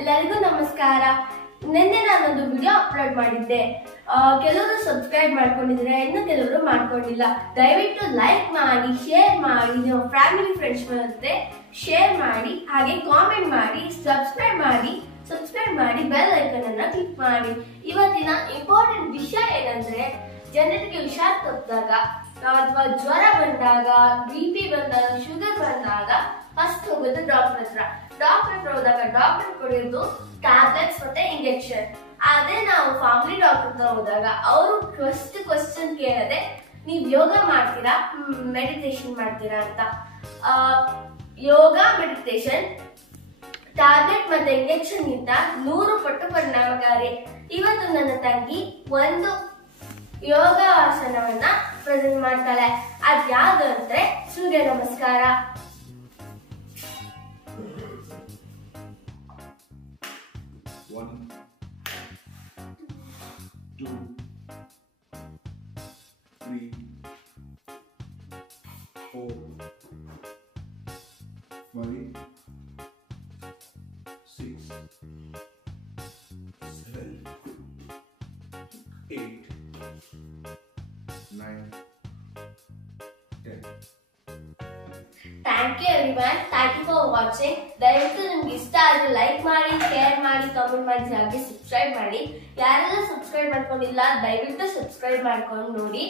ಎಲ್ಲರಿಗೂ ನಮಸ್ಕಾರ. ನಿನ್ನೆ ನಾನೊಂದು ವಿಡಿಯೋ ಅಪ್ಲೋಡ್ ಮಾಡಿದ್ದೆ. ಕೆಲವರು ಸಬ್ಸ್ಕ್ರೈಬ್ ಮಾಡ್ಕೊಂಡಿದ್ರೆ, ಇನ್ನು ಕೆಲವರು ಮಾಡ್ಕೊಂಡಿಲ್ಲ. ದಯವಿಟ್ಟು ಲೈಕ್ ಮಾಡಿ, ಶೇರ್ ಮಾಡಿ, ನಿಮ್ಮ ಫ್ಯಾಮಿಲಿ ಫ್ರೆಂಡ್ಸ್ ಜೊತೆ ಶೇರ್ ಮಾಡಿ, ಹಾಗೆ ಕಾಮೆಂಟ್ ಮಾಡಿ, ಸಬ್ಸ್ಕ್ರೈಬ್ ಮಾಡಿ ಬೆಲ್ ಐಕಾನ್ ಅನ್ನ ಕ್ಲಿಕ್ ಮಾಡಿ. ಇವತ್ತಿನ ಇಂಪಾರ್ಟೆಂಟ್ ವಿಷಯ ಏನಂದ್ರೆ, ಜನರಿಗೆ ಹುಷಾರ್ ತಪ್ಪಿದಾಗ ಅಥವಾ ಜ್ವರ ಬಂದಾಗ, BP ಬಂದಾಗ, ಶುಗರ್ ಬಂದಾಗ ಫಸ್ಟ್ ಹೋಗೋದು ಡಾಕ್ಟರ್ ಹತ್ರ. ಡಾಕ್ಟರ್ ಹತ್ರ ಹೋದಾಗ ಡಾಕ್ಟರ್ ಕೊಡೋದು ಟ್ಯಾಬ್ಲೆಟ್ಸ್ ಮತ್ತೆ ಇಂಜೆಕ್ಷನ್. ಅದೇ ನಾವು ಫ್ಯಾಮಿಲಿ ಡಾಕ್ಟರ್ ಹತ್ರ ಹೋದಾಗ ಅವರು ಫಸ್ಟ್ ಕ್ವಶನ್ ಕೇಳದೆ, ನೀವ್ ಯೋಗ ಮಾಡ್ತೀರಾ, ಮೆಡಿಟೇಷನ್ ಮಾಡ್ತೀರಾ ಅಂತ. ಯೋಗ, ಮೆಡಿಟೇಷನ್ ಟ್ಯಾಬ್ಲೆಟ್ ಮತ್ತೆ ಇಂಜೆಕ್ಷನ್ ಗಿಂತ 100 ಪಟ್ಟು ಪರಿಣಾಮಕಾರಿ. ಇವತ್ತು ನನ್ನ ತಂಗಿ ಒಂದು ಯೋಗಾಸನವನ್ನ ಪ್ರೆಸೆಂಟ್ ಮಾಡ್ತಾಳೆ. ಅದ್ ಯಾವ್ದು ಅಂದ್ರೆ ಸೂರ್ಯ ನಮಸ್ಕಾರ. One, two, three, four, five, six, seven, 8, 9, 10. Thank you everyone. Thank you for watching. ದಯವಿಟ್ಟು ನಿಮ್ಗೆ ಇಷ್ಟ ಆದ್ರೆ ಲೈಕ್ ಮಾಡಿ, ಶೇರ್ ಮಾಡಿ, ಕಮೆಂಟ್ ಮಾಡಿ, ಹಾಗೆ ಸಬ್ಸ್ಕ್ರೈಬ್ ಮಾಡಿ. ಯಾರೆಲ್ಲ ಸಬ್ಸ್ಕ್ರೈಬ್ ಮಾಡ್ಕೊಂಡಿಲ್ಲ ದಯವಿಟ್ಟು ಸಬ್ಸ್ಕ್ರೈಬ್ ಮಾಡ್ಕೊಂಡು ನೋಡಿ,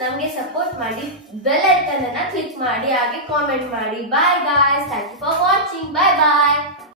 ನಮ್ಗೆ ಸಪೋರ್ಟ್ ಮಾಡಿ. ಬೆಲ್ ಐಕಾನ್ ಅನ್ನ ಕ್ಲಿಕ್ ಮಾಡಿ, ಹಾಗೆ ಕಾಮೆಂಟ್ ಮಾಡಿ. Bye guys. Thank you for watching. Bye bye.